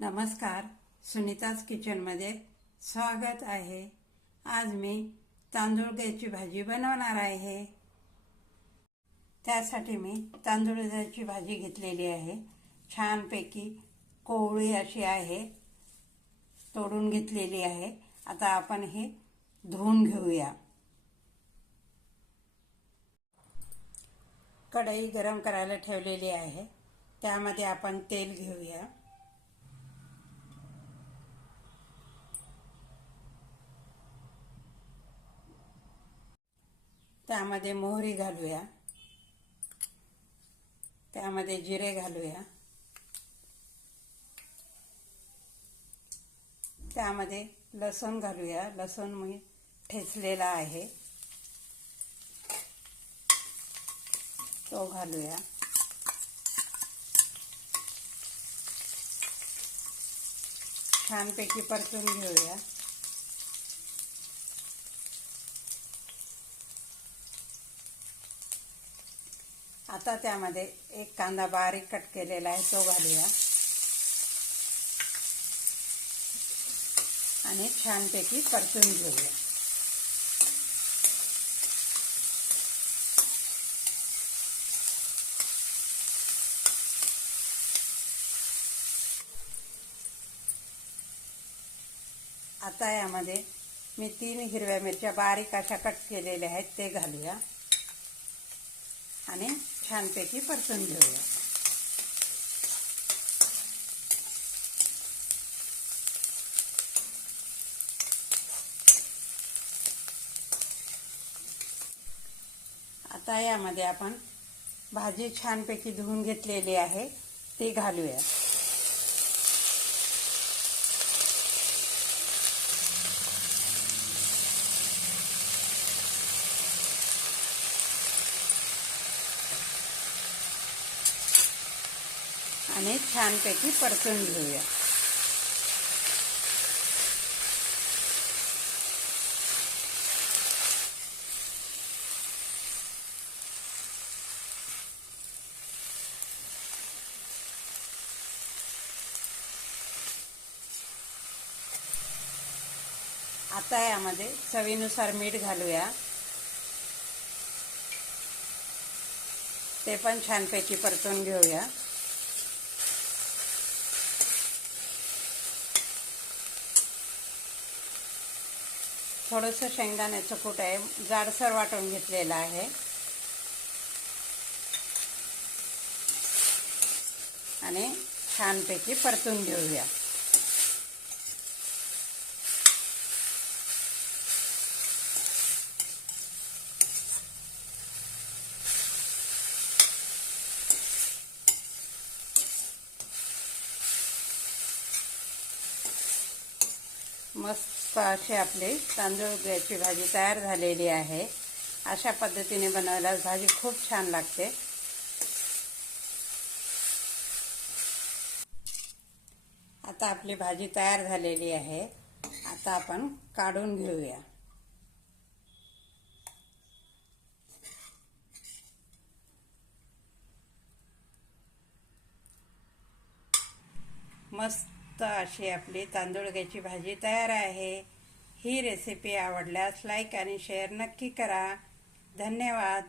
नमस्कार सुनीताज किचनमध्ये स्वागत आहे. आज मी तांदूळग्याची भाजी बनवणार आहे. त्यासाठी मी तांदूळग्याची भाजी घेतलेली आहे. छानपैकी कोवळी अशी आहे तोडून घेतलेली आहे. आता आपण हे धुवून घेऊया. कढई गरम करायला ठेवलेली आहे. त्यामध्ये आपण तेल घेऊया. त्यामध्ये मोहरी घालूया. त्यामध्ये जिरे घालूया. त्यामध्ये लसूण घालूया. लसूण मी ठेचलेला आहे. तो घालूया. छानपैकी परतून घेऊया. आता त्यामध्ये एक कांदा बारीक कट केलेला आहे तो घालूया. आणि छानपैकी परतून घेऊया. आता यामध्ये मी तीन हिरव्या मिरच्या बारीक अशा कट केलेल्या आहेत ते घालूया. आणि छानपैकी परतून घेऊया. आता यामध्ये आपण भाजी छानपैकी धुवून घेतलेली आहे ती घालूया. आणि छानपैकी परतून घेऊया. आता यामध्ये चवीनुसार मीठ घालूया. ते पण छानपैकी परतून घेऊया. थोडंसं शेंगदाण्याचं कूट आहे. जाडसर वाटून घेतलेलं आहे. आणि छानपैकी परतून घेऊया. मस्त अशी आपली तांदूळ ग्याची भाजी तयार झालेली आहे. अशा पद्धतीने बनवल्यास भाजी खूप छान लागते. आता आपली भाजी तयार झालेली आहे. आता आपण काढून घेऊया. मस्त मस्त अशी आपली तांदूळग्याची भाजी तयार आहे. ही रेसिपी आवडल्यास लाईक आणि शेअर नक्की करा. धन्यवाद.